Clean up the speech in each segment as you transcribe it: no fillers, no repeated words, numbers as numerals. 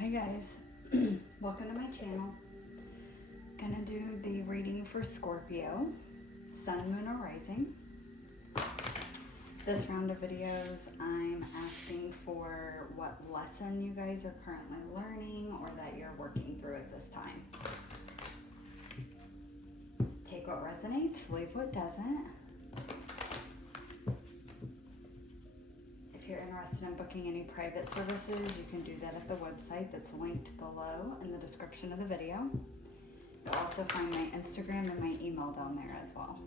Hi guys, welcome to my channel. Gonna do the reading for Scorpio, Sun, Moon, or Rising. This round of videos, I'm asking for what lesson you guys are currently learning or that you're working through at this time. Take what resonates, leave what doesn't. If you're interested in booking any private services, you can do that at the website that's linked below in the description of the video. You'll also find my Instagram and my email down there as well.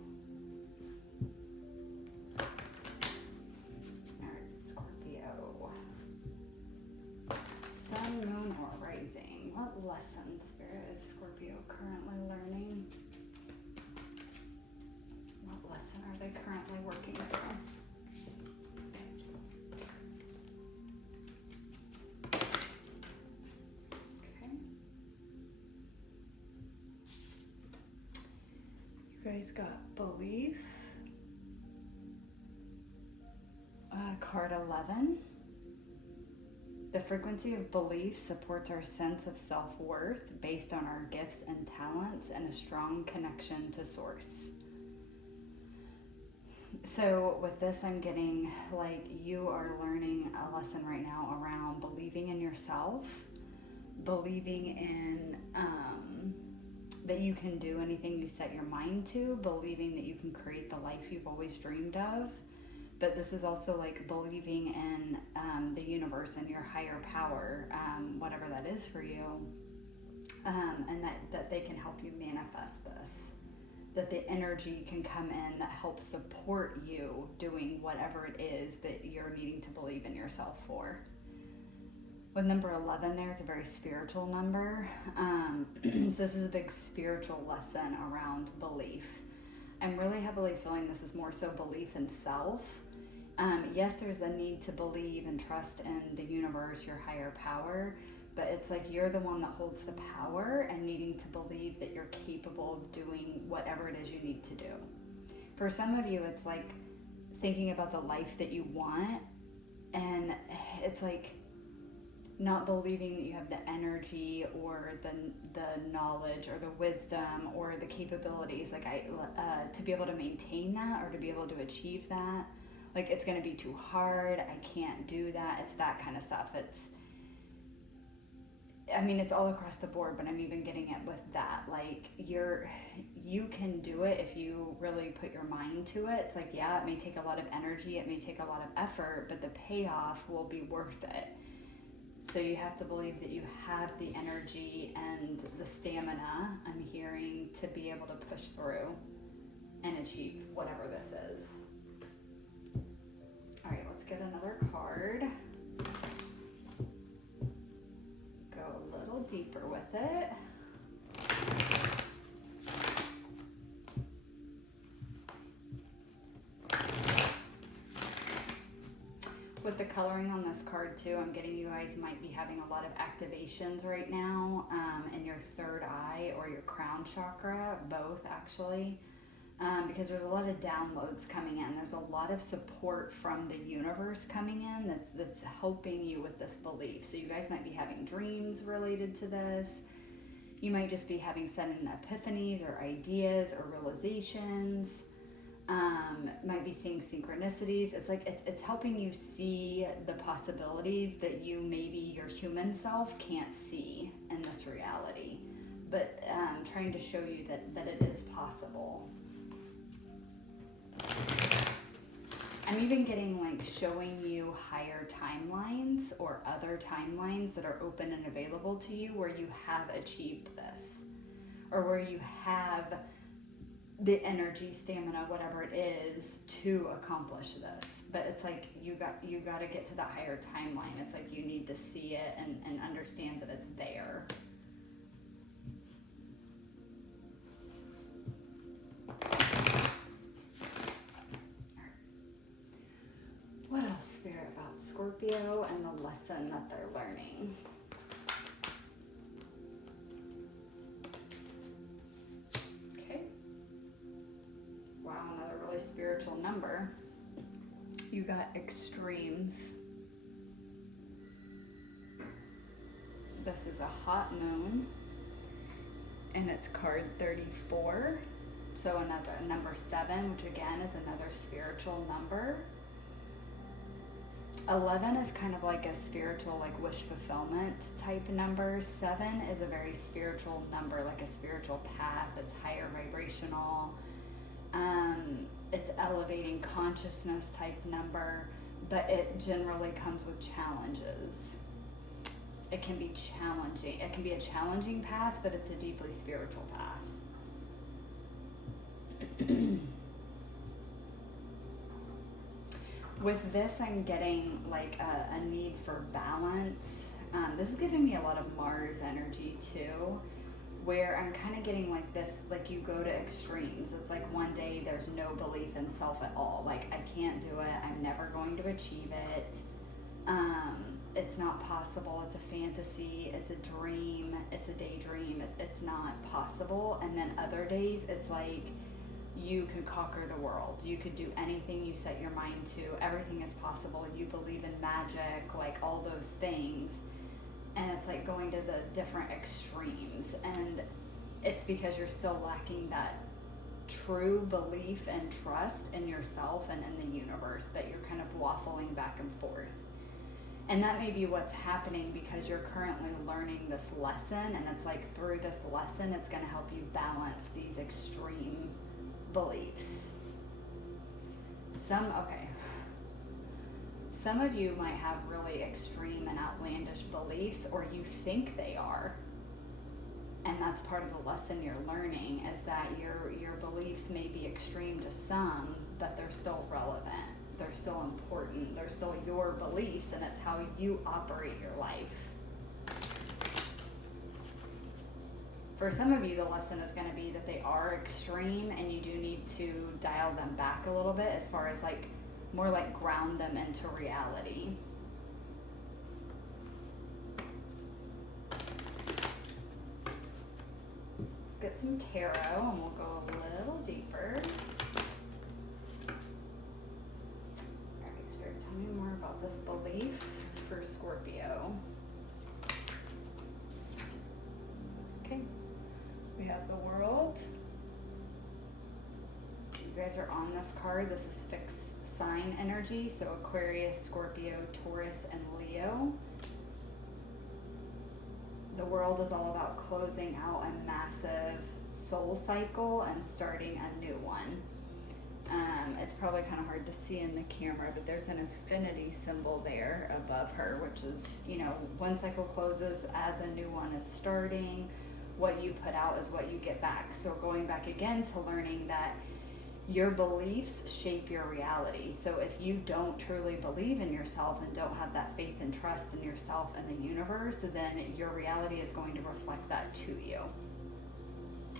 Alright, Scorpio. Sun, Moon, or Rising. What lesson, Spirit, is Scorpio currently learning? What lesson are they currently working through? You guys got belief, card 11. The frequency of belief supports our sense of self-worth based on our gifts and talents and a strong connection to source. So with this, I'm getting like you are learning a lesson right now around believing in yourself, believing in that you can do anything you set your mind to, believing that you can create the life you've always dreamed of. But this is also like believing in the universe and your higher power, whatever that is for you, and that they can help you manifest this. That the energy can come in that helps support you doing whatever it is that you're needing to believe in yourself for. With number 11 there, it's a very spiritual number. So this is a big spiritual lesson around belief. I'm really heavily feeling this is more so belief in self. Yes, there's a need to believe and trust in the universe, your higher power, but it's like you're the one that holds the power and needing to believe that you're capable of doing whatever it is you need to do. For some of you, it's like thinking about the life that you want, and it's like not believing that you have the energy or the knowledge or the wisdom or the capabilities, like to be able to maintain that or to be able to achieve that. Like it's going to be too hard. I can't do that. It's that kind of stuff. It's all across the board, but I'm even getting it with that. Like you can do it if you really put your mind to it. It's like, yeah, it may take a lot of energy. It may take a lot of effort, but the payoff will be worth it. So you have to believe that you have the energy and the stamina, I'm hearing, to be able to push through and achieve whatever this is. All right, let's get another card. Go a little deeper with it. With the coloring on this card too, I'm getting you guys might be having a lot of activations right now in your third eye or your crown chakra, both actually, because there's a lot of downloads coming in. There's a lot of support from the universe coming in that's helping you with this belief. So you guys might be having dreams related to this. You might just be having sudden epiphanies or ideas or realizations. Might be seeing synchronicities. It's like it's helping you see the possibilities that you maybe your human self can't see in this reality, but trying to show you that it is possible. I'm even getting like showing you higher timelines or other timelines that are open and available to you where you have achieved this, or where you have the energy, stamina, whatever it is, to accomplish this. But it's like you got to get to that higher timeline. It's like you need to see it and understand that it's there. What else, Spirit, about Scorpio and the lesson that they're learning? Wow, another really spiritual number. You got extremes. This is a hot moon, and it's card 34. So another number 7, which again is another spiritual number. 11 is kind of like a spiritual, like wish fulfillment type number. 7 is a very spiritual number, like a spiritual path. It's higher vibrational. It's elevating consciousness type number, but it generally comes with challenges. It can be challenging. It can be a challenging path, but it's a deeply spiritual path. With this, I'm getting like a need for balance. This is giving me a lot of Mars energy too, where I'm kind of getting like this, like you go to extremes. It's like one day there's no belief in self at all. Like, I can't do it. I'm never going to achieve it. It's not possible. It's a fantasy. It's a dream. It's a daydream. It's not possible. And then other days it's like you could conquer the world. You could do anything you set your mind to. Everything is possible. You believe in magic, like all those things. And it's like going to the different extremes. And it's because you're still lacking that true belief and trust in yourself and in the universe, that you're kind of waffling back and forth. And that may be what's happening because you're currently learning this lesson, and it's like through this lesson, it's going to help you balance these extreme beliefs. Some of you might have really extreme and outlandish beliefs, or you think they are. And that's part of the lesson you're learning, is that your beliefs may be extreme to some, but they're still relevant. They're still important. They're still your beliefs, and it's how you operate your life. For some of you, the lesson is going to be that they are extreme, and you do need to dial them back a little bit, as far as like more like ground them into reality. Let's get some tarot, and we'll go a little deeper. Tell me more about this belief for Scorpio. Okay, we have the World. You guys are on this card. This is fixed sign energy, so Aquarius, Scorpio, Taurus, and Leo. The World is all about closing out a massive soul cycle and starting a new one. It's probably kind of hard to see in the camera, but there's an infinity symbol there above her, which is, you know, one cycle closes as a new one is starting. What you put out is what you get back. So going back again to learning that your beliefs shape your reality. So if you don't truly believe in yourself and don't have that faith and trust in yourself and the universe, then your reality is going to reflect that to you.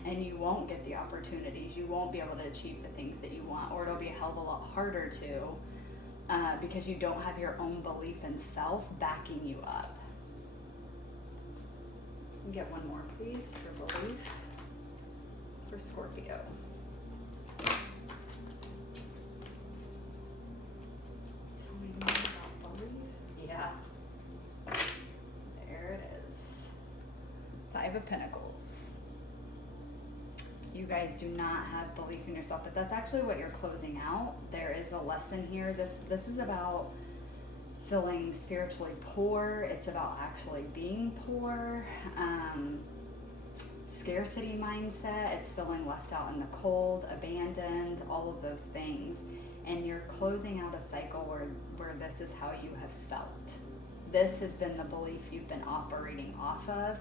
And you won't get the opportunities. You won't be able to achieve the things that you want, or it'll be a hell of a lot harder to, because you don't have your own belief in self backing you up. Get one more, please, for belief for Scorpio. Tell me more about belief. Yeah. There it is. 5 of Pentacles. You guys do not have belief in yourself, but that's actually what you're closing out. There is a lesson here. This is about feeling spiritually poor. It's about actually being poor. Scarcity mindset. It's feeling left out in the cold, abandoned, all of those things. And you're closing out a cycle where this is how you have felt. This has been the belief you've been operating off of.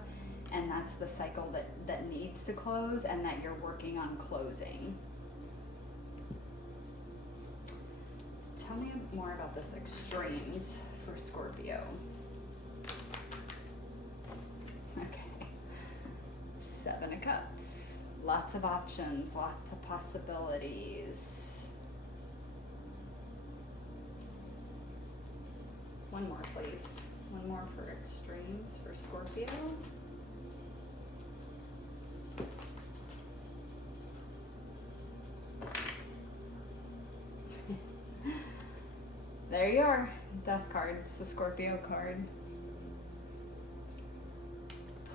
And that's the cycle that needs to close, and that you're working on closing. Tell me more about this extremes for Scorpio. Okay. 7 of Cups. Lots of options, lots of possibilities. One more, please. One more for extremes for Scorpio. There you are. Death card. It's the Scorpio card.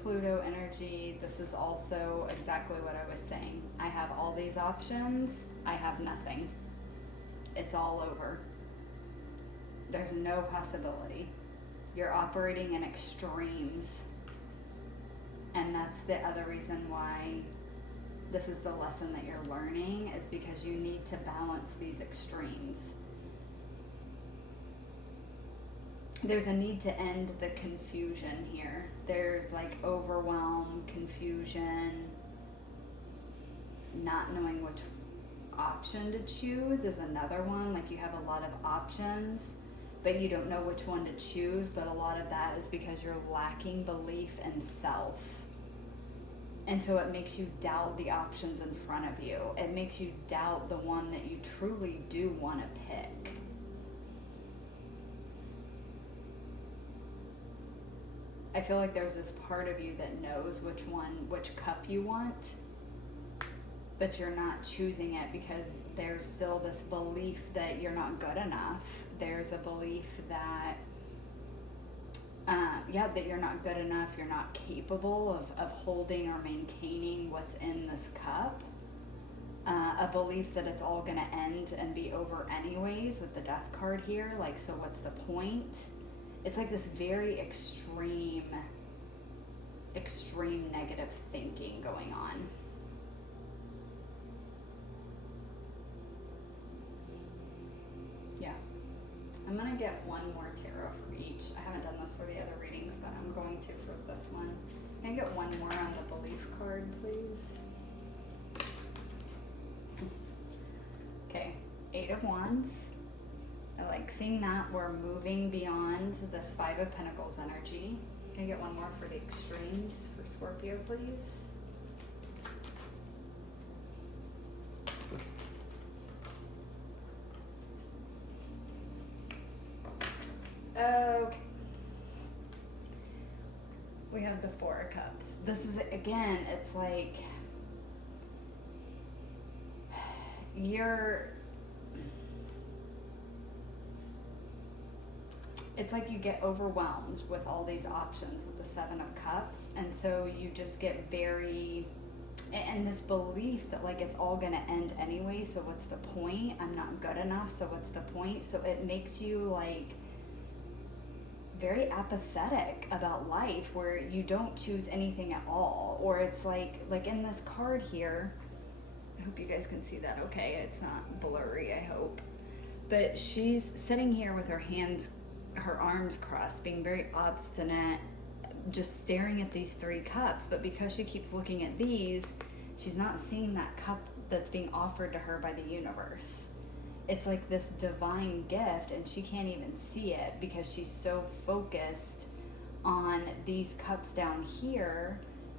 Pluto energy, this is also exactly what I was saying. I have all these options, I have nothing. It's all over. There's no possibility. You're operating in extremes. And that's the other reason why this is the lesson that you're learning, is because you need to balance these extremes. There's a need to end the confusion here. There's like overwhelm, confusion, not knowing which option to choose is another one. Like you have a lot of options, but you don't know which one to choose. But a lot of that is because you're lacking belief in self. And so it makes you doubt the options in front of you. It makes you doubt the one that you truly do want to pick. I feel like there's this part of you that knows which cup you want, but you're not choosing it because there's still this belief that you're not good enough. There's a belief that that you're not good enough, you're not capable of holding or maintaining what's in this cup. A belief that it's all gonna end and be over anyways with the death card here, like, so what's the point? It's like this very extreme negative thinking going on. Yeah. I'm going to get one more tarot for each. I haven't done this for the other readings, but I'm going to for this one. Can I get one more on the belief card, please? Okay, 8 of Wands. I like seeing that we're moving beyond this 5 of Pentacles energy. Can I get one more for the extremes for Scorpio, please? Okay. We have the 4 of Cups. This is, again, it's like it's like you get overwhelmed with all these options with the 7 of Cups, and so you just get very, and this belief that like it's all gonna end anyway, so what's the point? I'm not good enough, so what's the point? So it makes you like very apathetic about life, where you don't choose anything at all. Or it's like in this card here, I hope you guys can see that okay, it's not blurry, I hope, but she's sitting here with her arms crossed, being very obstinate, just staring at these 3 cups. But because she keeps looking at these, she's not seeing that cup that's being offered to her by the universe. It's like this divine gift, and she can't even see it because she's so focused on these cups down here,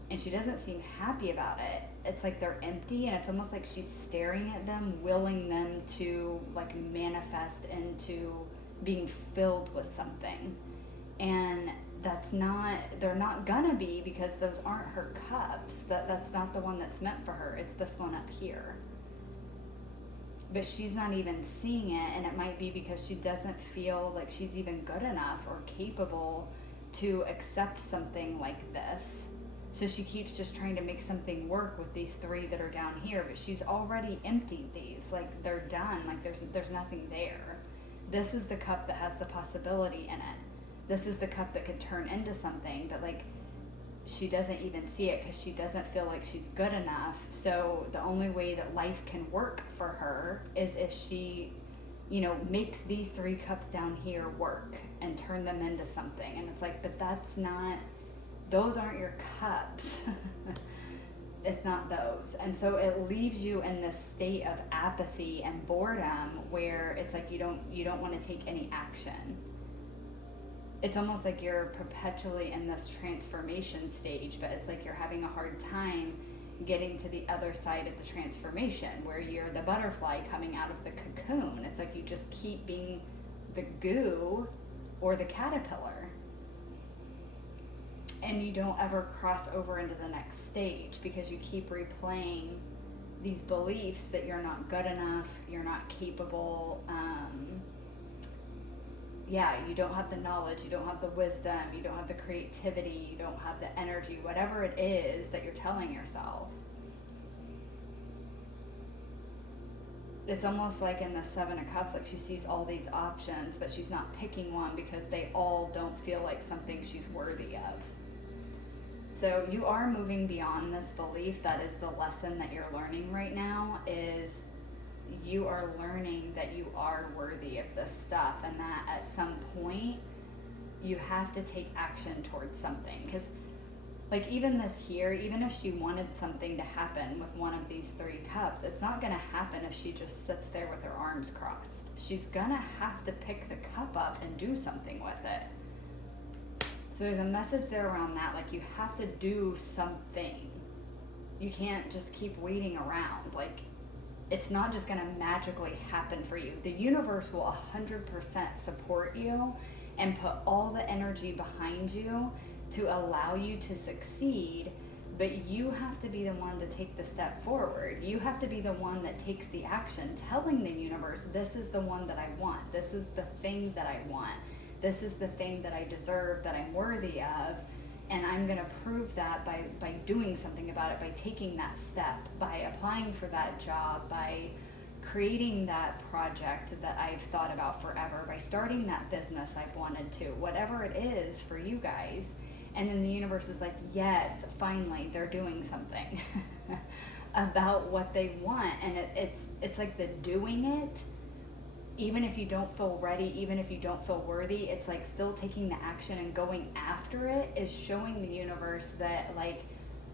and she doesn't seem happy about it. It's like they're empty, and it's almost like she's staring at them, willing them to like manifest into being filled with something. And they're not gonna be, because those aren't her cups. That's not the one that's meant for her. It's this one up here. But she's not even seeing it, and it might be because she doesn't feel like she's even good enough or capable to accept something like this. So she keeps just trying to make something work with these 3 that are down here, but she's already emptied these. Like, they're done. Like, there's nothing there. This is the cup that has the possibility in it. This is the cup that could turn into something, but like, she doesn't even see it because she doesn't feel like she's good enough. So the only way that life can work for her is if she, makes these 3 cups down here work and turn them into something. And it's like, but those aren't your cups. It's not those. And so it leaves you in this state of apathy and boredom, where it's like you don't want to take any action. It's almost like you're perpetually in this transformation stage, but it's like you're having a hard time getting to the other side of the transformation, where you're the butterfly coming out of the cocoon. It's like you just keep being the goo or the caterpillar, and you don't ever cross over into the next stage because you keep replaying these beliefs that you're not good enough, you're not capable, yeah, you don't have the knowledge, you don't have the wisdom, you don't have the creativity, you don't have the energy, whatever it is that you're telling yourself. It's almost like in the Seven of Cups, like she sees all these options, but she's not picking one because they all don't feel like something she's worthy of. So you are moving beyond this belief. That is the lesson that you're learning right now, is you are learning that you are worthy of this stuff, and that at some point you have to take action towards something. Because like even this here, even if she wanted something to happen with one of these 3 cups, it's not going to happen if she just sits there with her arms crossed. She's going to have to pick the cup up and do something with it. So there's a message there around that, like you have to do something. You can't just keep waiting around. Like it's not just going to magically happen for you. The universe will 100% support you and put all the energy behind you to allow you to succeed, but you have to be the one to take the step forward. You have to be the one that takes the action, telling the universe, this is the one that I want. This is the thing that I want. This is the thing that I deserve, that I'm worthy of, and I'm going to prove that by doing something about it, by taking that step, by applying for that job, by creating that project that I've thought about forever, by starting that business I've wanted to, whatever it is for you guys. And then the universe is like, yes, finally, they're doing something about what they want. And it's like the doing it, even if you don't feel ready, even if you don't feel worthy, it's like still taking the action and going after it is showing the universe that like,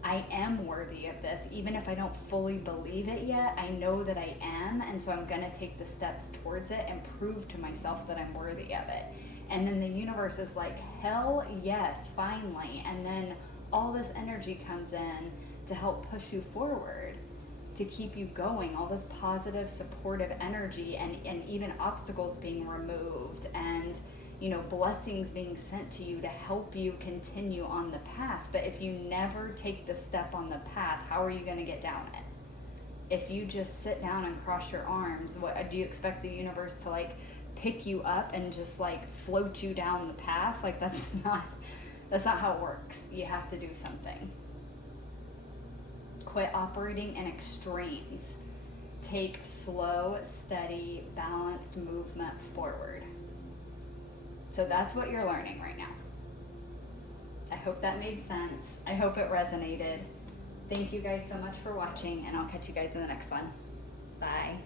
I am worthy of this. Even if I don't fully believe it yet, I know that I am. And so I'm going to take the steps towards it and prove to myself that I'm worthy of it. And then the universe is like, hell yes, finally. And then all this energy comes in to help push you forward, to keep you going, all this positive, supportive energy, and even obstacles being removed, and blessings being sent to you to help you continue on the path. But if you never take the step on the path, how are you going to get down it? If you just sit down and cross your arms, what do you expect the universe to like pick you up and just like float you down the path? Like that's not how it works. You have to do something. Quit operating in extremes. Take slow, steady, balanced movement forward. So that's what you're learning right now. I hope that made sense. I hope it resonated. Thank you guys so much for watching, and I'll catch you guys in the next one. Bye.